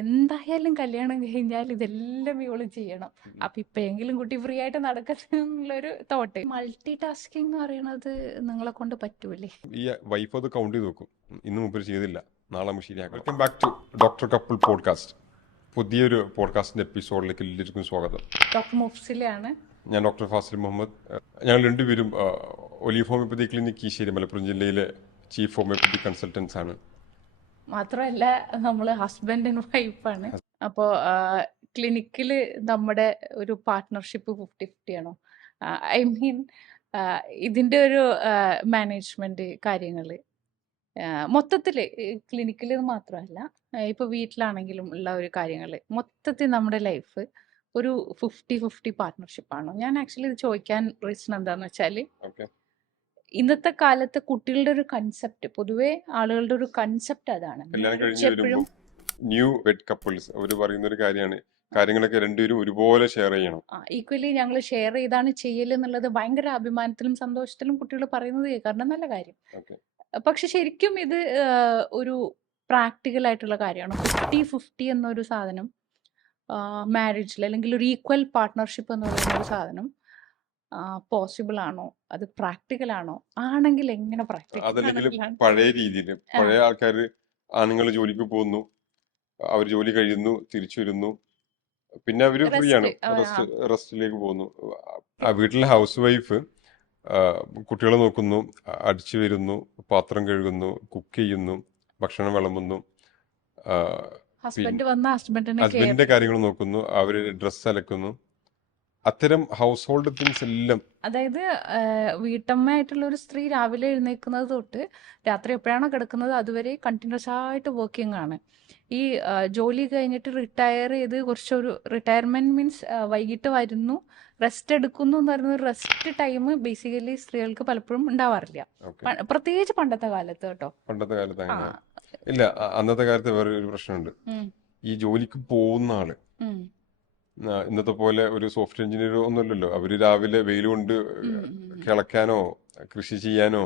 എന്തായാലും കല്യാണം കഴിഞ്ഞാൽ ഇതെല്ലാം ഇവള് ചെയ്യണം. അപ്പൊ ഇപ്പോഴെങ്കിലും കുട്ടി ഫ്രീ ആയിട്ട് നടക്കട്ടെ എന്നുള്ളൊരു തോട്ട്. മൾട്ടി ടാസ്കിങ് എന്ന് പറയുന്നത് നിങ്ങളെ കൊണ്ട് പറ്റൂലേ? ഈ വൈഫ് അത് കൗണ്ട് ചെയ്ത് നോക്കും. ഇന്ന് മുമ്പ് ചെയ്തില്ല, നാളെ നമുക്ക് ശരിയാക്കാം. Welcome back to doctor couple podcast. പുതിയൊരു പോഡ്കാസ്റ്റിന്റെ എപ്പിസോഡിലേക്ക് എല്ലാവർക്കും സ്വാഗതം. ഡോക്ടർ മുഫ്സിലാണ്. ഞാൻ ഡോക്ടർ ഫാസിൽ മുഹമ്മദ്. ഞങ്ങൾ രണ്ടുപേരും olive homeopathy clinic Eessery Malappuram ജില്ലയിലെ ചീഫ് ഹോമിയോപ്പതി കൺസൾട്ടൻസ് ആണ്. മാത്രമല്ല നമ്മള് ഹസ്ബൻഡ് ആൻഡ് വൈഫാണ്. അപ്പോൾ ക്ലിനിക്കിൽ നമ്മുടെ ഒരു പാർട്ട്ണർഷിപ്പ് 50-50 ആണോ? ഐ മീൻ ഇതിൻ്റെ ഒരു മാനേജ്മെന്റ് കാര്യങ്ങൾ മൊത്തത്തിൽ ക്ലിനിക്കിൽ മാത്രമല്ല, ഇപ്പോൾ വീട്ടിലാണെങ്കിലും ഉള്ള ഒരു കാര്യങ്ങൾ മൊത്തത്തിൽ നമ്മുടെ ലൈഫ് ഒരു 50-50 പാർട്ട്ണർഷിപ്പാണ്. ഞാൻ ആക്ച്വലി ഇത് ചോദിക്കാൻ റീസൺ എന്താണെന്ന് വെച്ചാൽ, ഇന്നത്തെ കാലത്ത് കുട്ടികളുടെ ഒരു കൺസെപ്റ്റ്, പൊതുവെ ആളുകളുടെ ഒരു കൺസെപ്റ്റ് അതാണ്. എപ്പോഴും ന്യൂ വെഡ് കപ്പിൾസ് അവർ പറയുന്ന ഒരു കാര്യമാണ്, കാര്യങ്ങളൊക്കെ രണ്ടുപേരും ഒരുപോലെ ഷെയർ ചെയ്യണം. ഈക്വലി ഞങ്ങൾ ഷെയർ ചെയ്താണ് ചെയ്യലെന്നുള്ളത് ഭയങ്കര അഭിമാനത്തിലും സന്തോഷത്തിലും കുട്ടികൾ പറയുന്നത് കേൾക്കാറുണ്ട്. നല്ല കാര്യം. പക്ഷെ ശരിക്കും ഇത് ഒരു പ്രാക്ടിക്കൽ ആയിട്ടുള്ള കാര്യമാണ്. 50-50 എന്നൊരു സാധനം മാരേജിൽ, അല്ലെങ്കിൽ ഒരു ഈക്വൽ പാർട്ട്ണർഷിപ്പ് എന്ന് പറയുന്ന ഒരു സാധനം പോസിബിൾ ആണോ? അത് പ്രാക്ടിക്കൽ ആണോ? ആണെങ്കിൽ എങ്ങനെ പ്രാക്ടിക്കൽ? അതല്ലെങ്കിൽ പഴയ രീതിയിൽ പഴയ ആൾക്കാർ, ആണുങ്ങൾ ജോലിക്ക് പോകുന്നു, അവർ ജോലി കഴിയുന്നു, തിരിച്ചു വരുന്നു, പിന്നെ അവര് ഫ്രീ ആണ്, റെസ്റ്റിലേക്ക് പോകുന്നു. വീട്ടിലെ ഹൗസ് വൈഫ് കുട്ടികളെ നോക്കുന്നു, അടിച്ചു വരുന്നു, പാത്രം കഴുകുന്നു, കുക്ക് ചെയ്യുന്നു, ഭക്ഷണം വിളമ്പുന്നു, ഹസ്ബൻഡിന്റെ കാര്യങ്ങൾ നോക്കുന്നു, അവര് ഡ്രസ്സ് അലക്കുന്നു, അത്തരം ഹൗസ് ഹോൾഡ് തിങ്സ് എല്ലാം. അതായത് വീട്ടമ്മയായിട്ടുള്ള ഒരു സ്ത്രീ രാവിലെ എഴുന്നേൽക്കുന്നത് തൊട്ട് രാത്രി എപ്പോഴാണോ കിടക്കുന്നത് അതുവരെ കണ്ടിന്യൂസ് ആയിട്ട് വർക്കിംഗ് ആണ്. ഈ ജോലി കഴിഞ്ഞിട്ട് റിട്ടയർ ചെയ്ത് കുറച്ചൊരു റിട്ടയർമെന്റ് മീൻസ് വൈകിട്ട് വരുന്നു, റെസ്റ്റ് എടുക്കുന്നു എന്ന് പറയുന്ന ഒരു റെസ്റ്റ് ടൈം ബേസിക്കലി സ്ത്രീകൾക്ക് പലപ്പോഴും ഉണ്ടാവാറില്ല, പ്രത്യേകിച്ച് പണ്ടത്തെ കാലത്ത് കേട്ടോ. പണ്ടത്തെ കാലത്ത് ഇല്ല, അന്നത്തെ കാലത്ത് വേറെ ഒരു പ്രശ്നമുണ്ട്. ഈ ജോലിക്ക് പോകുന്ന ആള് ഇന്നത്തെ പോലെ ഒരു സോഫ്റ്റ്വെയർ എഞ്ചിനീയർ ഒന്നുമല്ലല്ലോ. അവര് രാവിലെ വെയിൽ കൊണ്ട് കിളക്കാനോ കൃഷി ചെയ്യാനോ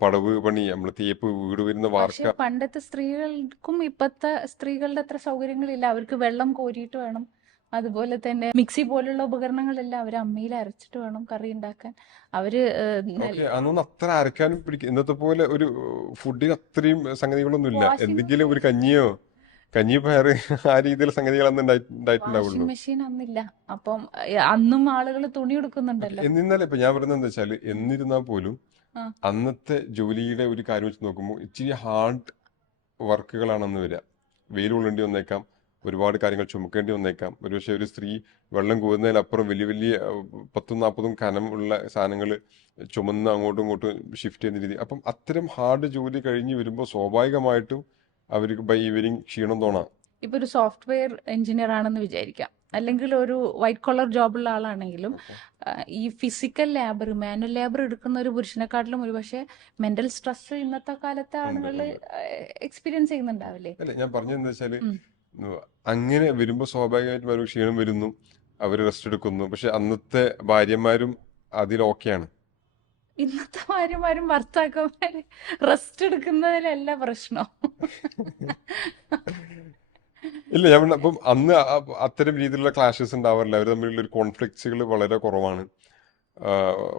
പടവ് പണി, നമ്മള് തേപ്പ്, വീട് വരുന്ന വാർക്ക. പണ്ടത്തെ സ്ത്രീകൾക്കും ഇപ്പത്തെ സ്ത്രീകളുടെ അത്ര സൗകര്യങ്ങളില്ല. അവർക്ക് വെള്ളം കോരിയിട്ട് വേണം, അതുപോലെ തന്നെ മിക്സി പോലുള്ള ഉപകരണങ്ങളെല്ലാം അവർ അമ്മയിൽ അരച്ചിട്ട് വേണം കറി ഉണ്ടാക്കാൻ. അവര് അന്നൊന്നും അത്ര അരക്കാനും പിടിക്കും. ഇന്നത്തെ പോലെ ഒരു ഫുഡിന് അത്രയും സംഗതികളൊന്നും ഇല്ല. എന്തെങ്കിലും ഒരു കഞ്ഞി പയർ ആ രീതിയിലുള്ള സംഗതികളൊന്നും ഉണ്ടായിട്ടുണ്ടാവുള്ളൂ. മെഷീൻ അന്നില്ല. അപ്പം അന്നും ആളുകൾ തുണി എടുക്കുന്നുണ്ടല്ലോ. എന്നിരുന്നാലും ഇപ്പൊ ഞാൻ പറയുന്നത് എന്താ വെച്ചാല്, എന്നിരുന്നാൽ പോലും അന്നത്തെ ജോലിയുടെ ഒരു കാര്യം വെച്ച് നോക്കുമ്പോൾ ഇച്ചിരി ഹാർഡ് വർക്കുകളാണെന്ന് വരിക. വെയിൽ കൊള്ളേണ്ടി വന്നേക്കാം, ഒരുപാട് കാര്യങ്ങൾ ചുമക്കേണ്ടി വന്നേക്കാം. ഒരുപക്ഷെ ഒരു സ്ത്രീ വെള്ളം കോരുന്നതിലപ്പുറം വലിയ വലിയ 10-40 കനമുള്ള സാധനങ്ങൾ ചുമന്ന് അങ്ങോട്ടും ഇങ്ങോട്ടും ഷിഫ്റ്റ് ചെയ്യുന്ന രീതി. അപ്പം അത്തരം ഹാർഡ് ജോലി കഴിഞ്ഞ് വരുമ്പോൾ സ്വാഭാവികമായിട്ടും അവർക്ക് ബൈ ഈവനിങ് ക്ഷീണം തോന്നാം. ഇപ്പൊ ഒരു സോഫ്റ്റ്വെയർ എഞ്ചിനീയർ ആണെന്ന് വിചാരിക്കാം, അല്ലെങ്കിൽ ഒരു വൈറ്റ് കോളർ ജോബുള്ള ആളാണെങ്കിലും ഈ ഫിസിക്കൽ ലേബർ, മാനുവൽ ലേബർ എടുക്കുന്ന ഒരു പുരുഷനെക്കാട്ടിലും ഒരുപക്ഷെ മെന്റൽ സ്ട്രെസ് ഇന്നത്തെ കാലത്തെ ആളുകൾ എക്സ്പീരിയൻസ് ചെയ്യുന്നുണ്ടാവില്ലേ? അല്ലെ, ഞാൻ പറഞ്ഞതെന്ന് വെച്ചാല് അങ്ങനെ വരുമ്പോ സ്വാഭാവികമായിട്ടും അവർ ക്ഷീണം വരുന്നു, അവര് റെസ്റ്റ് എടുക്കുന്നു. പക്ഷെ അന്നത്തെ ഭാര്യമാരും അതിൽ ഓക്കെയാണ്. ഇന്നത്തെ ഭാര്യമാരും ഭർത്താക്കന്മാര് റെസ്റ്റ് എടുക്കുന്നതിലല്ല പ്രശ്നം. ഇല്ല, ഞാൻ അപ്പം അന്ന് അത്തരം രീതിയിലുള്ള ക്ലാഷസ് ഉണ്ടാവാറില്ല. അവർ തമ്മിലുള്ള ഒരു കോൺഫ്ലിക്ട്സുകൾ വളരെ കുറവാണ്.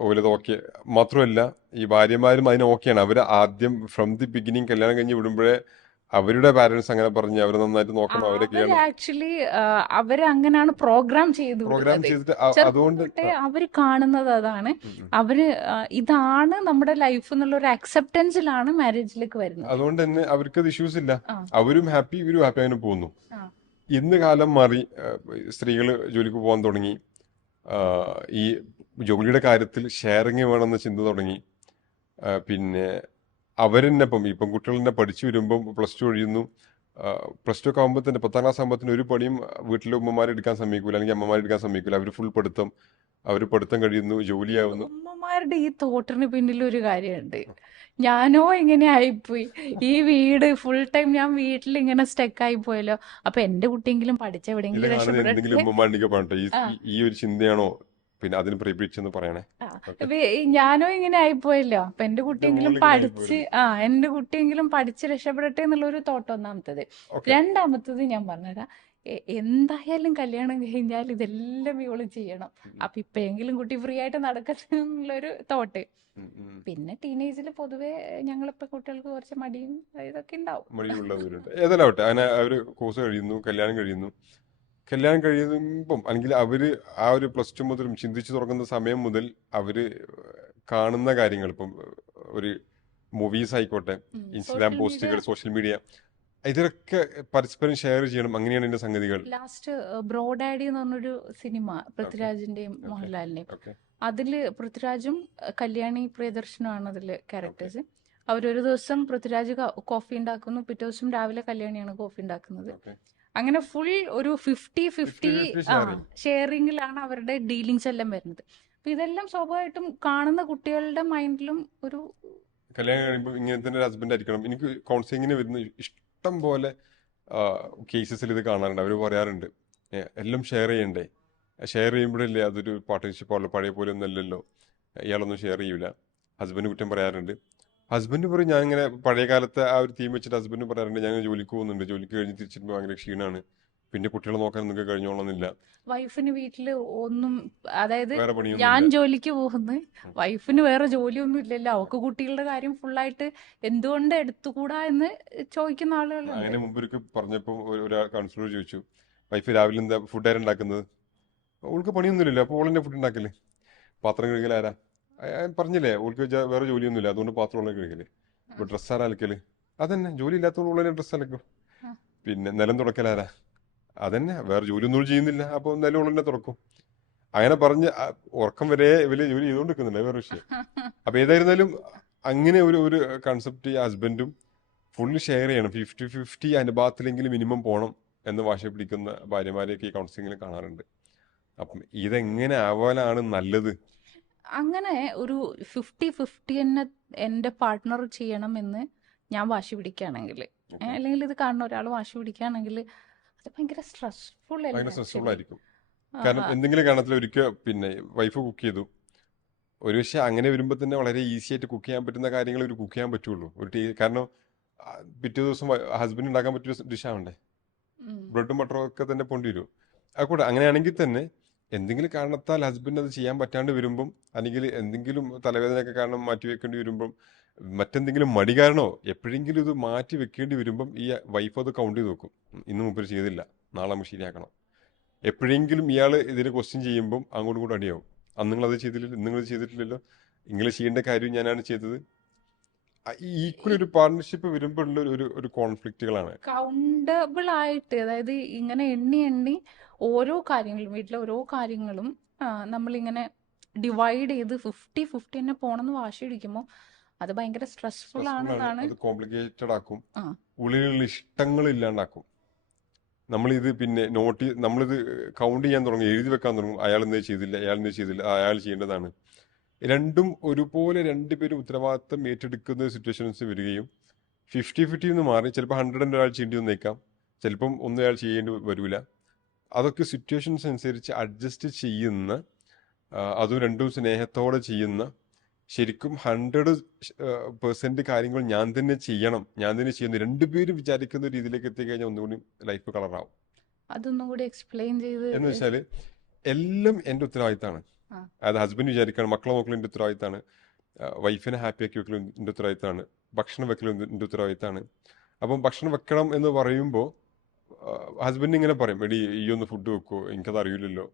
ഓരത് ഓക്കെ. മാത്രമല്ല, ഈ ഭാര്യമാരും അതിന് ഓക്കെയാണ്. അവർ ആദ്യം ഫ്രം ദി ബിഗിനിങ് കല്യാണം കഴിഞ്ഞ് വിടുമ്പോഴേ അവരുടെ പാരന്റ്സ് അങ്ങനെ പറഞ്ഞ് അവരെ നന്നായിട്ട് നോക്കണം, അവരൊക്കെയാണ് ആക്ച്വലി അവര് അങ്ങനെയാണ് പ്രോഗ്രാം ചെയ്തിട്ട്. അതുകൊണ്ട് അവര് കാണുന്നത് അതാണ്. അവര് ഇതാണ് നമ്മുടെ ലൈഫ് എന്നുള്ള ഒരു അക്സെപ്റ്റൻസിലാണ് മാരേജിലേക്ക് വരുന്നത്. അതുകൊണ്ട് തന്നെ അവർക്ക് ഇഷ്യൂസ് ഇല്ല. അവരും ഹാപ്പി, ഇവരും ഹാപ്പി അങ്ങനെ പോകുന്നു. ഇന്ന് കാലം മാറി, സ്ത്രീകൾ ജോലിക്ക് പോകാൻ തുടങ്ങി. ഈ ജോലിയുടെ കാര്യത്തിൽ ഷെയറിങ് വേണമെന്ന ചിന്ത തുടങ്ങി. പിന്നെ അവരെന്നെ ഇപ്പം കുട്ടികളെന്നെ പഠിച്ചു വരുമ്പം +2 കഴിയുന്നു. +2 ഒക്കെ ആകുമ്പോൾ തന്നെ 10ാം ക്ലാസ് ആകുമ്പോൾ ഒരു പണിയും വീട്ടിലെ ഉമ്മമാരെടുക്കാൻ സമ്മതിക്കൂല, അല്ലെങ്കിൽ അമ്മമാരെടുക്കാൻ സമ്മതിക്കൂല. അവർ ഫുൾ പഠിത്തം, അവർ പഠിത്തം കഴിയുന്നു, ജോലിയാവുന്നു. ഉമ്മമാരുടെ ഈ തോട്ടിന് പിന്നിൽ ഒരു കാര്യമുണ്ട്. ഞാനോ ഇങ്ങനെ ആയിപ്പോയി, ഈ വീട് ഫുൾ ടൈം ഞാൻ വീട്ടിൽ ഇങ്ങനെ സ്റ്റക്ക് ആയി പോയല്ലോ. അപ്പൊ എന്റെ കുട്ടിയെങ്കിലും പഠിച്ച എവിടെയെങ്കിലും ഉമ്മമാരുടെ ഈ ഒരു ചിന്തയാണോ പിന്നെ അതിന് പ്രീപിച്ചെന്ന് പറയണേ. ആ, ഓക്കെ. ഞാനും ഇങ്ങനെ ആയിപ്പോയല്ലോ. അപ്പൊ എന്റെ എന്റെ കുട്ടിയെങ്കിലും മോളിങ്ങനെ പഠിച്ച് ആയിപ്പോയത്. എന്റെ കുട്ടിയെങ്കിലും പഠിച്ച് രക്ഷപ്പെടട്ടെ എന്നുള്ളൊരു തോട്ട് ഒന്നാമത്തത്. ഓക്കെ. രണ്ടാമത്തത് ഞാൻ പറഞ്ഞുതരാം. എന്തായാലും കല്യാണം കഴിഞ്ഞാൽ ഇതെല്ലാം ഇവള് ചെയ്യണം. അപ്പൊ ഇപ്പഴെങ്കിലും കുട്ടി ഫ്രീ ആയിട്ട് നടക്കട്ടെ എന്നുള്ളൊരു തോട്ട്. പിന്നെ ടീനേജിൽ പൊതുവെ ഞങ്ങളിപ്പോ കുട്ടികൾക്ക് കുറച്ച് മടിയും ഇതൊക്കെ ഉണ്ടാവും. മടിയുള്ളവരുണ്ട്. ഏതായാലാവട്ടെ, അങ്ങനെ അവര് കോഴ്സ് കഴിയുന്നു, കല്യാണം കഴിയുന്നു. കല്യാണം കഴിയുമ്പം അല്ലെങ്കിൽ അവര് ആ ഒരു പ്ലസ് ടു മുതലും ചിന്തിച്ചു തുടങ്ങുന്ന സമയം മുതൽ അവര് കാണുന്ന കാര്യങ്ങൾ, ഇപ്പം ഒരു മൂവീസ് ആയിക്കോട്ടെ, ഇൻസ്റ്റഗ്രാം സോഷ്യൽ മീഡിയ പോസ്റ്റുകൾ, സോഷ്യൽ മീഡിയ, ഇതിലൊക്കെ പരസ്പരം ഷെയർ ചെയ്യണം. അങ്ങനെയാണ് ഇതിന്റെ സംഗതികൾ. ലാസ്റ്റ് ബ്രോ ഡാഡി എന്ന് പറഞ്ഞൊരു സിനിമ ഓക്കെ. പൃഥ്വിരാജിന്റെയും ഓക്കെ. മോഹൻലാലിന്റെയും, ഓക്കെ. അതില് പൃഥ്വിരാജും കല്യാണി പ്രിയദർശനുമാണ് അതില് ഓക്കെ. ക്യാരക്ടേഴ്സ്. അവരൊരു ദിവസം പൃഥ്വിരാജ് കോഫി ഉണ്ടാക്കുന്നു, പിറ്റേ ദിവസം രാവിലെ കല്യാണിയാണ് കോഫി ഉണ്ടാക്കുന്നത്. ഓക്കെ. അങ്ങനെ ഫുൾ ഒരു 50-50 50-50 ഷെയറിങ്. ഷെയറിങ്ങിലാണ് അവരുടെ ഡീലിങ്സ് എല്ലാം വരുന്നത്. അപ്പൊ ഇതെല്ലാം സ്വാഭാവികമായിട്ടും കാണുന്ന കുട്ടികളുടെ മൈൻഡിലും ഒരു കല്യാണം കഴിയുമ്പോൾ ഇങ്ങനെ തന്നെ ഒരു ഹസ്ബൻഡ് ആയിരിക്കണം. എനിക്ക് കൗൺസിലിങ്ങിന് വരുന്ന ഇഷ്ടം പോലെ കേസസിൽ ഇത് കാണാറുണ്ട്. അവർ പറയാറുണ്ട്, എല്ലാം ഷെയർ ചെയ്യണ്ടേ, ഷെയർ ചെയ്യുമ്പോഴല്ലേ അതൊരു പാർട്ട്ണർഷിപ്പ് ആവുള്ളൂ, പഴയ പോലെ ഒന്നും അല്ലല്ലോ, ഇയാളൊന്നും ഷെയർ ചെയ്യൂല. ഹസ്ബൻഡ് കുറ്റം പറയാറുണ്ട്. ഹസ്ബൻഡ് പറയും, ഞാൻ ഇങ്ങനെ പഴയ കാലത്തെ ആ ഒരു തീം വെച്ചിട്ട് ഹസ്ബൻഡ് പറയാറുണ്ട്, ഞാൻ ജോലിക്ക് പോകുന്നുണ്ട്, ജോലിക്ക് കഴിഞ്ഞ് തിരിച്ചിട്ട് ഭയങ്കര ക്ഷീണമാണ്, പിന്നെ കുട്ടികളെ നോക്കാൻ നിങ്ങൾക്ക് കഴിഞ്ഞോളന്നില്ല, വൈഫിന് വീട്ടില് ഒന്നും, അതായത് വേറെ ഞാൻ പണിയൊന്നുമില്ല. ജോലിക്ക് പോകുന്നു, വൈഫിന് വേറെ ജോലിയൊന്നും ഇല്ലല്ലോ, അവക്ക് കുട്ടികളുടെ കാര്യം ഫുള്ളായിട്ട് എന്തുകൊണ്ട് എടുത്തുകൂടാ എന്ന് ചോദിക്കുന്ന ആളുകളുണ്ട്. അങ്ങനെ മുമ്പൊരിക്കൽ പറഞ്ഞപ്പോൾ ഒരാൾ കൗൺസിലർ ചോദിച്ചു, വൈഫ് രാവിലെ എന്താ ഫുഡ് ആരും ഉണ്ടാക്കുന്നത്? ഓൾക്ക് പണിയൊന്നുമില്ലല്ലോ, അപ്പോൾ ഓളെന്നെ ഫുഡ് ഉണ്ടാക്കല്, പാത്രം കഴുകലാരാ? പറഞ്ഞില്ലേ, ഓൾക്ക് വേറെ ജോലിയൊന്നുമില്ല, അതുകൊണ്ട് പാത്രം ഉള്ള കഴുകല്. ഇപ്പോൾ ഡ്രസ്സ് ആരാ അലക്കല്? അതന്നെ, ജോലി ഇല്ലാത്തവൾ ഉള്ളതിനെ ഡ്രസ്സ് അലക്കും. പിന്നെ നിലം തുടക്കലാരാ? അതന്നെ, വേറെ ജോലിയൊന്നും ചെയ്യുന്നില്ല, അപ്പോൾ നിലം ഉള്ളതിനെ തുറക്കും. അങ്ങനെ പറഞ്ഞ് ഉറക്കം വരെ ഇവര് ജോലി ചെയ്തുകൊണ്ടിരിക്കുന്നില്ല, വേറെ വിഷയം. അപ്പൊ ഏതായിരുന്നാലും അങ്ങനെ ഒരു കൺസെപ്റ്റ് ഈ ഹസ്ബൻഡും ഫുള്ള് ഷെയർ ചെയ്യണം, 50-50 അനുപാതത്തിലെങ്കിലും മിനിമം പോകണം എന്ന് വാശി പിടിക്കുന്ന ഭാര്യമാരെയൊക്കെ ഈ കൗൺസിലിങ്ങിൽ കാണാറുണ്ട്. അപ്പം ഇതെങ്ങനെ ആവാനാണ് നല്ലത്? അങ്ങനെ ഒരു 50-50 തന്നെ എന്റെ പാർട്ട്ണർ ചെയ്യണം എന്ന് ഞാൻ വാശി പിടിക്കുകയാണെങ്കിൽ, അല്ലെങ്കിൽ ഇത് കാണുന്ന ഒരാൾ വാശി പിടിക്കുകയാണെങ്കിൽ, അത് ഭയങ്കര സ്ട്രെസ്ഫുൾ അല്ലേ ഭയങ്കര സ്ട്രെസ്ഫുൾ ആക്ച്വലി. ആയിരിക്കും. കാരണം എന്തെങ്കിലും കാരണത്തിൽ ഒരിക്കൽ പിന്നെ വൈഫ് കുക്ക് ചെയ്തു, ഒരു പക്ഷേ അങ്ങനെ വരുമ്പോൾ തന്നെ വളരെ ഈസി ആയിട്ട് കുക്ക് ചെയ്യാൻ പറ്റുന്ന കാര്യങ്ങൾ ഒരു കുക്ക് ചെയ്യാൻ പറ്റുള്ളൂ. കാരണം പിറ്റേ ദിവസം ഹസ്ബൻഡ് ഉണ്ടാക്കാൻ പറ്റിയ ഡിഷ് ആവണ്ടേ, ബ്രെഡും ബട്ടറും ഒക്കെ തന്നെ പോണ്ടി വരും. അതുകൂടെ അങ്ങനെയാണെങ്കിൽ തന്നെ എന്തെങ്കിലും കാരണത്താൽ ഹസ്ബൻഡ് അത് ചെയ്യാൻ പറ്റാണ്ട് വരുമ്പം, അല്ലെങ്കിൽ എന്തെങ്കിലും തലവേദനയൊക്കെ കാരണം മാറ്റി വെക്കേണ്ടി വരുമ്പം, മറ്റെന്തെങ്കിലും മടി കാരണോ എപ്പോഴെങ്കിലും ഇത് മാറ്റി വെക്കേണ്ടി വരുമ്പം ഈ വൈഫ് അത് കൗണ്ട് ചെയ്ത് നോക്കും, ഇന്ന് മുമ്പ് ചെയ്തില്ല, നാളെ നമുക്ക് ശരിയാക്കണം. എപ്പോഴെങ്കിലും ഇയാൾ ഇതിനെ ക്വസ്റ്റ്യൻ ചെയ്യുമ്പം അങ്ങോട്ടും ഇങ്ങോട്ടും അടിയാവും. അന്ന് നിങ്ങളത് ചെയ്തില്ലല്ലോ, നിങ്ങൾ ചെയ്തിട്ടില്ലല്ലോ, നിങ്ങൾ ചെയ്യേണ്ട കാര്യം ഞാനാണ് ചെയ്തത്. ഈക്വൽ ഒരു പാർട്ണർഷിപ്പ് വരുമ്പോഴുള്ള ഒരു കോൺഫ്ലിക്റ്റുകളാണ്. കൗണ്ടബിൾ ആയിട്ട്, അതായത് ഇങ്ങനെ എണ്ണി എണ്ണി ഓരോ കാര്യങ്ങളും, വീട്ടിലെ ഓരോ കാര്യങ്ങളും നമ്മളിങ്ങനെ ഡിവൈഡ് ചെയ്ത് 50-50 തന്നെ പോണെന്ന് വാശി പിടിക്കുമ്പോൾ അത് ഭയങ്കര സ്ട്രെസ്ഫുൾ ആണെന്നാണ്. അത് കോംപ്ലിക്കേറ്റഡ് ആക്കും, ഉള്ളിലുള്ള ഇഷ്ടങ്ങൾ ഇല്ലാണ്ടാക്കും. നമ്മളിത് പിന്നെ നമ്മളിത് കൗണ്ട് ചെയ്യാൻ തുടങ്ങും, എഴുതി വെക്കാൻ തുടങ്ങും, അയാൾ എന്തേ ചെയ്തില്ല, അയാൾ എന്തേ ചെയ്തില്ല, അയാൾ ചെയ്യേണ്ടതാണ്. രണ്ടും ഒരുപോലെ രണ്ടുപേരും ഉത്തരവാദിത്തം ഏറ്റെടുക്കുന്ന സിറ്റുവേഷൻസ് വരികയും 50-50 എന്ന് മാറി ചിലപ്പോൾ 100 ഒരാൾ ചെയ്യേണ്ടി വന്നേക്കാം, ചിലപ്പം ഒന്നും അയാൾ ചെയ്യേണ്ടി വരില്ല. അതൊക്കെ സിറ്റുവേഷൻസ് അനുസരിച്ച് അഡ്ജസ്റ്റ് ചെയ്യുന്ന, അതും രണ്ടും സ്നേഹത്തോടെ ചെയ്യുന്ന, ശരിക്കും 100% കാര്യങ്ങൾ ഞാൻ തന്നെ ചെയ്യണം, ഞാൻ തന്നെ ചെയ്യുന്നു, രണ്ടുപേരും വിചാരിക്കുന്ന രീതിയിലേക്ക് എത്തിക്കഴിഞ്ഞാൽ ഒന്നുകൂടി ലൈഫ് കളറാവും. അതൊന്നും കൂടി എക്സ്പ്ലെയിൻ ചെയ്ത്. എന്ന് വെച്ചാൽ എല്ലാം എൻ്റെ ഉത്തരവാദിത്തമാണ്. അത് ഹസ്ബൻഡ് വിചാരിക്കണം മക്കളെ നോക്കലും എൻ്റെ ഉത്തരവാദിത്തമാണ്, വൈഫിനെ ഹാപ്പി ആക്കി വെക്കലും എൻ്റെ ഉത്തരവാദിത്തമാണ്, ഭക്ഷണം വെക്കലും എൻ്റെ ഉത്തരവാദിത്തമാണ്. അപ്പം ഭക്ഷണം വെക്കണം എന്ന് പറയുമ്പോൾ ഹസ്ബൻഡ് ഇങ്ങനെ പറയും, എടി ഈ ഒന്ന് ഫുഡ് വെക്കുമോ, എനിക്കത് അറിയില്ലല്ലോ.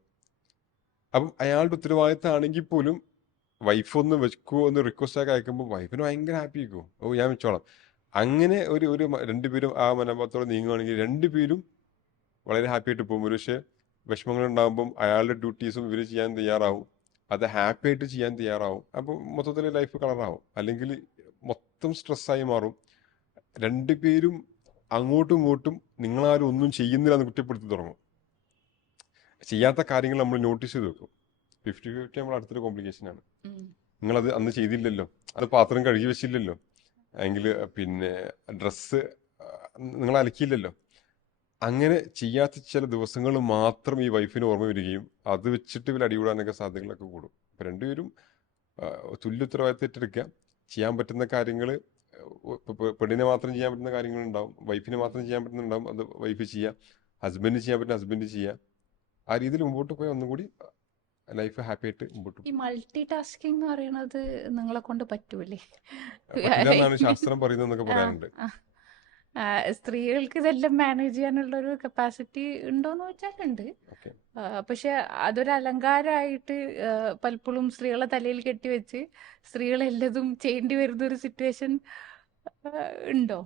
അപ്പം അയാളുടെ ഉത്തരവാദിത്തമാണെങ്കിൽ പോലും വൈഫ് ഒന്ന് വെക്കുമോ എന്ന് റിക്വസ്റ്റ് ഒക്കെ അയക്കുമ്പോൾ വൈഫിന് ഭയങ്കര ഹാപ്പി ആയിരിക്കും, ഓ ഞാൻ വെച്ചോളാം. അങ്ങനെ ഒരു രണ്ടുപേരും ആ മനോഭാവത്തോടെ നീങ്ങുകയാണെങ്കിൽ രണ്ടുപേരും വളരെ ഹാപ്പി ആയിട്ട് പോകും. പക്ഷേ വിഷമങ്ങൾ ഉണ്ടാകുമ്പം അയാളുടെ ഡ്യൂട്ടീസും ഇവർ ചെയ്യാൻ തയ്യാറാവും, അത് ഹാപ്പി ആയിട്ട് ചെയ്യാൻ തയ്യാറാവും. അപ്പം മൊത്തത്തിൽ ലൈഫ് കളറാവും. അല്ലെങ്കിൽ മൊത്തം സ്ട്രെസ്സായി മാറും. രണ്ടുപേരും അങ്ങോട്ടും ഇങ്ങോട്ടും നിങ്ങളാരും ഒന്നും ചെയ്യുന്നില്ല എന്ന് കുറ്റപ്പെടുത്തി തുടങ്ങും. ചെയ്യാത്ത കാര്യങ്ങൾ നമ്മൾ നോട്ടീസ് ചെയ്ത് വെക്കും. 50-50 നമ്മൾ അടുത്തൊരു കോംപ്ലിക്കേഷനാണ്. നിങ്ങളത് അന്ന് ചെയ്തില്ലല്ലോ, അത് പാത്രം കഴുകി വെച്ചില്ലല്ലോ, എങ്കിൽ പിന്നെ ഡ്രസ്സ് നിങ്ങൾ അലക്കിയില്ലല്ലോ, അങ്ങനെ ചെയ്യാത്ത ചില ദിവസങ്ങൾ മാത്രം ഈ വൈഫിന് ഓർമ്മ വരികയും അത് വെച്ചിട്ട് ഇവർ അടികൂടാനൊക്കെ സാധ്യതകളൊക്കെ കൂടും. അപ്പം രണ്ടുപേരും തുല്യ ഉത്തരവാദിത്തം ഏറ്റെടുക്കുക. ചെയ്യാൻ പറ്റുന്ന കാര്യങ്ങൾ, പെണ്ണിനെ മാത്രം ചെയ്യാൻ പറ്റുന്ന കാര്യങ്ങളുണ്ടാവും, വൈഫിന് മാത്രം ചെയ്യാൻ പറ്റുന്നുണ്ടാവും, അത് വൈഫ് ചെയ്യുക, ഹസ്ബൻഡ് ചെയ്യാൻ പറ്റുന്ന ഹസ്ബൻഡ് ചെയ്യുക. ആ രീതിയിൽ മുമ്പോട്ട് പോയാൽ ഒന്നും കൂടി ലൈഫ് ഹാപ്പി ആയിട്ട് മുമ്പോട്ട് ഈ മൾട്ടി ടാസ്കിംഗ് എന്ന് പറയുന്നത് നിങ്ങളെ കൊണ്ട് പറ്റൂലേ? പറ്റില്ല എന്നാണ് ശാസ്ത്രം പറയുന്നതെന്നൊക്കെ ആ, പറയാനുണ്ട്. ആ. സ്ത്രീകൾക്ക് ഇതെല്ലാം മാനേജ് ചെയ്യാനുള്ള ഒരു കപ്പാസിറ്റി ഉണ്ടോന്ന് വെച്ചാൽ ഉണ്ട്. ഓക്കെ. പക്ഷെ അതൊരു അലങ്കാരമായിട്ട് പലപ്പോഴും സ്ത്രീകളെ തലയിൽ കെട്ടിവെച്ച് സ്ത്രീകളെല്ലതും ചെയ്യേണ്ടി വരുന്ന ഒരു സിറ്റുവേഷൻ ഉണ്ടോ?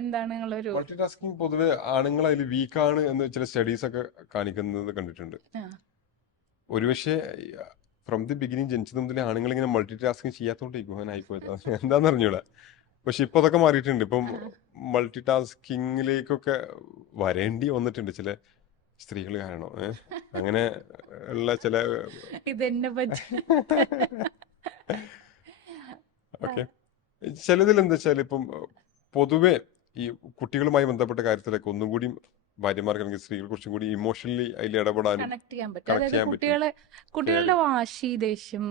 എന്താണ് നിങ്ങളൊരു മൾട്ടി ടാസ്കിങ് പൊതുവെ ആണുങ്ങൾ അതിൽ വീക്കാണ് എന്ന് ചില സ്റ്റഡീസ് ഒക്കെ കാണിക്കുന്നത് കണ്ടിട്ടുണ്ട്. ആ, ഒരുപക്ഷെ ഫ്രം ദി ബിഗിനിങ് ജനിച്ചത് മുതലേ ആണുങ്ങൾ ഇങ്ങനെ മൾട്ടി ടാസ്കിങ് ചെയ്യാത്തോണ്ടിരിക്കും അങ്ങനെ ആയിപ്പോയത്. എന്താന്ന് അറിഞ്ഞൂടാ. പക്ഷെ ഇപ്പൊ അതൊക്കെ മാറിയിട്ടുണ്ട്. ഇപ്പം ആ. മൾട്ടി ടാസ്കിങ്ങിലേക്കൊക്കെ വരേണ്ടി വന്നിട്ടുണ്ട് ചില സ്ത്രീകൾ കാരണം. അങ്ങനെ ഉള്ള ചില ഇതെന്നെ പറ്റി. ഓക്കെ. ചിലതിൽ എന്താ വെച്ചാൽ ഇപ്പം പൊതുവെ ഈ കുട്ടികളുമായി ബന്ധപ്പെട്ട കാര്യത്തിലൊക്കെ ഒന്നും കൂടി ഭാര്യമാർക്ക് അല്ലെങ്കിൽ സ്ത്രീകൾ കുറച്ചും കൂടി ഇമോഷണലി അതിൽ ഇടപെടാനും കണക്ട് ചെയ്യാൻ പറ്റും. കണക്ട് അതായത് ചെയ്യാൻ പറ്റും. കുട്ടികളുടെ വാശി, ദേഷ്യം,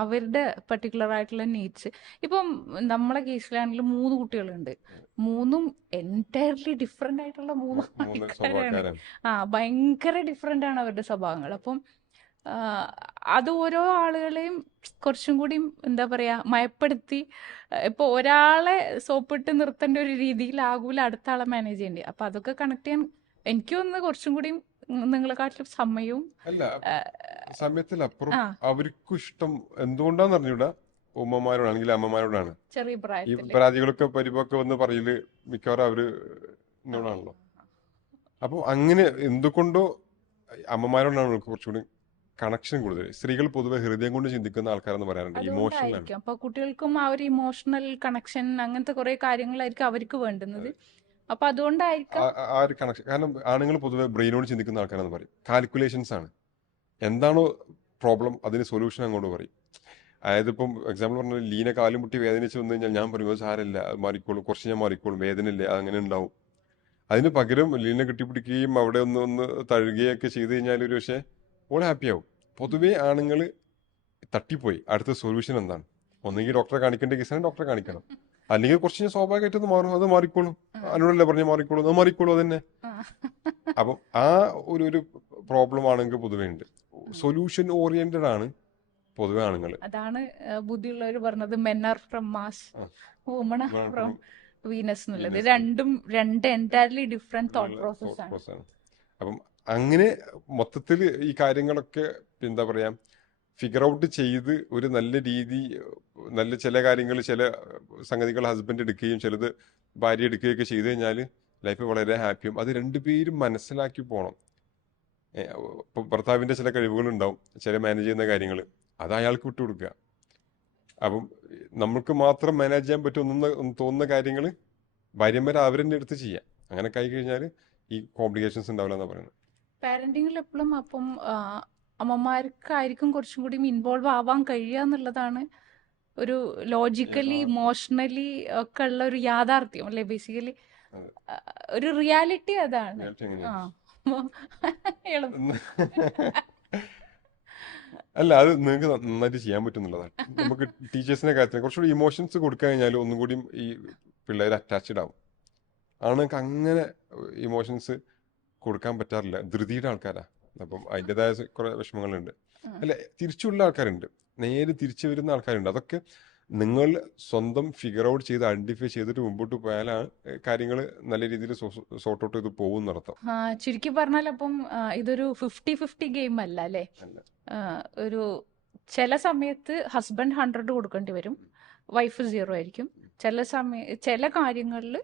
അവരുടെ പെർട്ടിക്കുലർ ആയിട്ടുള്ള നീഡ്സ്. ഇപ്പം നമ്മളെ കേസിലാണെങ്കിൽ 3 കുട്ടികളുണ്ട്. 3ഉം എൻറ്റയർലി ഡിഫറെന്റ് ആയിട്ടുള്ള 3 മൂന്ന് ആൾക്കാരാണ്. സ്വഭാവക്കാരാണ്. ഭയങ്കര ഡിഫറെന്റ് ആണ് അവരുടെ സ്വഭാവങ്ങൾ. അപ്പം അത് ഓരോ ആളുകളെയും കുറച്ചും കൂടി എന്താ പറയാ മയപ്പെടുത്തി, ഇപ്പൊ ഒരാളെ സോപ്പിട്ട് നിർത്തേണ്ട ഒരു രീതിയിലാകൂല അടുത്ത ആളെ മാനേജ് ചെയ്യേണ്ടി. അപ്പൊ അതൊക്കെ കണക്ട് ചെയ്യാൻ എനിക്ക് തോന്നുന്നത് കുറച്ചും കൂടി നിങ്ങളെക്കാട്ടിലും സമയവും അല്ല, സമയത്തിലപ്പുറം ആ അവർക്കും ഇഷ്ടം എന്തുകൊണ്ടാന്ന് അറിഞ്ഞൂടാ ഉമ്മമാരോടാണ് അല്ലെങ്കിൽ അമ്മമാരോടാണ്. ചെറിയ ഈ പ്രായത്തില്. പരാതികളൊക്കെ പരിവൊക്കെ വന്ന് പറയല് മിക്കവാറും അവര് ആ, എന്നോടാണല്ലോ. അപ്പോൾ അങ്ങനെ എന്തുകൊണ്ടോ അമ്മമാരോടാണ് അവർക്ക് കുറച്ചുകൂടി കണക്ഷൻ കൂടുതൽ. സ്ത്രീകൾ പൊതുവെ ഹൃദയം കൊണ്ട് ചിന്തിക്കുന്ന ആൾക്കാരെന്ന് പറയാറുണ്ട്, ഇമോഷണലാണ്. അതുകൊണ്ടായിരിക്കും. അപ്പൊ കുട്ടികൾക്കും ആ ഒരു ഇമോഷണൽ കണക്ഷൻ അങ്ങനത്തെ കുറെ കാര്യങ്ങളായിരിക്കും അവർക്ക് വേണ്ടുന്നത്. അപ്പൊ അതുകൊണ്ടായിരിക്കാം. ആ ഒരു കണക്ഷൻ. കാരണം ആണുങ്ങൾ പൊതുവെ ബ്രെയിനോട് ചിന്തിക്കുന്ന ആൾക്കാരെന്ന് പറയും. കാൽക്കുലേഷൻസ് ആണ്. എന്താണോ പ്രോബ്ലം അതിന് സൊല്യൂഷൻ അങ്ങോട്ട് പറയും. അതായത് ഇപ്പം എക്സാമ്പിൾ പറഞ്ഞാൽ ലീന കാലും മുട്ടി വേദനിച്ച് വന്നു കഴിഞ്ഞാൽ ഞാൻ പറയും അത് സാരമില്ല, അത് മാറിക്കോളും, കുറച്ച് ഞാൻ മാറിക്കോളും, വേദനയില്ല, അങ്ങനെ ഉണ്ടാവും. അതിന് പകരം ലീന കെട്ടിപ്പിടിക്കുകയും അവിടെ ഒന്ന് തഴുകുകയൊക്കെ ചെയ്ത് കഴിഞ്ഞാൽ ഒരു പക്ഷേ ഓൾ ഹാപ്പി ആവും. പൊതുവേ ആണുങ്ങൾ തട്ടിപ്പോയി അടുത്ത സൊല്യൂഷൻ എന്താണ്, ഒന്നെങ്കിൽ ഡോക്ടറെ കാണിക്കേണ്ട കേസാണ് ഡോക്ടറെ കാണിക്കണം, അല്ലെങ്കിൽ കുറച്ച് ഞാൻ സ്വാഭാവികമായിട്ട് അത് മാറും, അത് മാറിക്കോളും, അതിനോടല്ലേ പറഞ്ഞ മാറിക്കോളും, അത് മാറിക്കോളും, അതന്നെ. അപ്പം ആ ഒരു പ്രോബ്ലം ആണെങ്കിൽ പൊതുവേ ഉണ്ട്. സൊല്യൂഷൻ ഓറിയന്റഡ് ആണ് പൊതുവെ ആണുങ്ങൾ. അതാണ് ബുദ്ധിയുള്ളവർ പറഞ്ഞത് men are from Mars, woman are from Venus എന്നുള്ളത്. രണ്ടും എൻറ്റയർലി ഡിഫറെന്റ് തോട്ട് പ്രോസസ് ആണ്. അപ്പം അങ്ങനെ മൊത്തത്തിൽ ഈ കാര്യങ്ങളൊക്കെ എന്താ പറയാ ഫിഗർ ഔട്ട് ചെയ്ത് ഒരു നല്ല രീതി, നല്ല ചില കാര്യങ്ങൾ, ചില സംഗതികൾ ഹസ്ബൻഡ് എടുക്കുകയും ചിലത് ഭാര്യ എടുക്കുകയൊക്കെ ചെയ്തു കഴിഞ്ഞാൽ ലൈഫ് വളരെ ഹാപ്പിയും. അത് രണ്ടുപേരും മനസ്സിലാക്കി പോകണം. ഇപ്പം ഭർത്താവിൻ്റെ ചില കഴിവുകളുണ്ടാവും, ചില മാനേജ് ചെയ്യുന്ന കാര്യങ്ങൾ, അത് അയാൾക്ക് വിട്ടുകൊടുക്കുക. അപ്പം നമുക്ക് മാത്രം മാനേജ് ചെയ്യാൻ പറ്റുമെന്ന് തോന്നുന്ന കാര്യങ്ങൾ ഭാര്യമാർ അവരെന്നെ എടുത്ത് ചെയ്യാം. അങ്ങനെ കൈ കഴിഞ്ഞാൽ ഈ കോംപ്ലിക്കേഷൻസ് ഉണ്ടാവില്ല എന്നാണ് പറയുന്നത്. പാരന്റിങ്ങിൽ എപ്പോഴും അപ്പം അമ്മമാർക്കായിരിക്കും കുറച്ചും കൂടി ഇൻവോൾവ് ആവാൻ കഴിയുക എന്നുള്ളതാണ് ഒരു ലോജിക്കലി ഇമോഷണലി ഒക്കെ ഉള്ള ഒരു യാഥാർത്ഥ്യം അല്ലെ? ബേസിക്കലി ഒരു റിയാലിറ്റി അതാണ്. ആ അല്ല, അത് നിങ്ങൾക്ക് നന്നായിട്ട് ചെയ്യാൻ പറ്റുന്നുള്ളതാണ്. നമുക്ക് ടീച്ചേഴ്സിന്റെ കാര്യത്തിൽ കുറച്ചുകൂടി ഇമോഷൻസ് കൊടുക്കാൻ കഴിഞ്ഞാൽ ഒന്നും കൂടി ഈ പിള്ളേർ അറ്റാച്ച്ഡ് ആവും. ആണുങ്ങൾക്ക് അങ്ങനെ ഇമോഷൻസ് കൊടുക്കാൻ പറ്റാറില്ല, ധൃതിയുടെ ആൾക്കാരാ. അപ്പം അതിൻ്റെതായ കുറെ വിഷമങ്ങളുണ്ട്. അല്ല, തിരിച്ചുള്ള ആൾക്കാരുണ്ട്, നേരെ തിരിച്ചു വരുന്ന ആൾക്കാരുണ്ട്. അതൊക്കെ നിങ്ങൾ സ്വന്തം ഫിഗർ ഔട്ട് ചെയ്ത് ഐഡന്റിഫൈ ചെയ്തിട്ട് മുമ്പോട്ട് പോയാലാണ് കാര്യങ്ങൾ നല്ല രീതിയിൽ സോർട്ട് ഔട്ട് ചെയ്ത് പോകും എന്നർത്ഥം. ചുരുക്കി പറഞ്ഞാൽ അപ്പം ഇതൊരു 50-50 ഗെയിം അല്ല അല്ലേ? ഒരു ചില സമയത്ത് ഹസ്ബൻഡ് 100 കൊടുക്കേണ്ടി വരും, വൈഫ് 0 ആയിരിക്കും. ചില കാര്യങ്ങളിൽ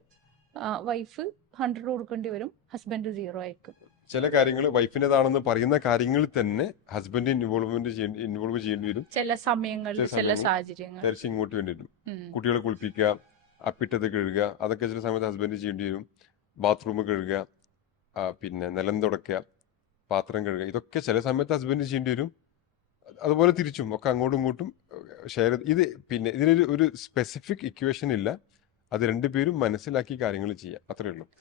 വൈഫ് 100 കൊടുക്കേണ്ടി വരും, ഹസ്ബൻഡ് 0 ആയിരിക്കും. ചില കാര്യങ്ങൾ വൈഫിൻ്റെതാണെന്ന് പറയുന്ന കാര്യങ്ങളിൽ തന്നെ ഹസ്ബൻഡ് ഇൻവോൾവ് ചെയ്യേണ്ടി വരും. ചില സമയങ്ങളിൽ ചില സാഹചര്യങ്ങൾ തിരിച്ച് ഇങ്ങോട്ട് വേണ്ടി വരും. കുട്ടികളെ കുളിപ്പിക്കുക, അപ്പിട്ടത് കഴുകുക, അതൊക്കെ ചില സമയത്ത് ഹസ്ബൻഡ് ചെയ്യേണ്ടി വരും. ബാത്റൂം കഴുകുക, പിന്നെ നിലം തുടയ്ക്കുക, പാത്രം കഴുകുക, ഇതൊക്കെ ചില സമയത്ത് ഹസ്ബൻഡ് ചെയ്യേണ്ടി വരും. അതുപോലെ തിരിച്ചും ഒക്കെ അങ്ങോട്ടും ഇങ്ങോട്ടും ഷെയർ. പിന്നെ ഇതിനൊരു സ്പെസിഫിക് ഇക്വേഷൻ ഇല്ല, അത് രണ്ടുപേരും മനസ്സിലാക്കി കാര്യങ്ങൾ ചെയ്യാം, അത്രയേ ഉള്ളൂ.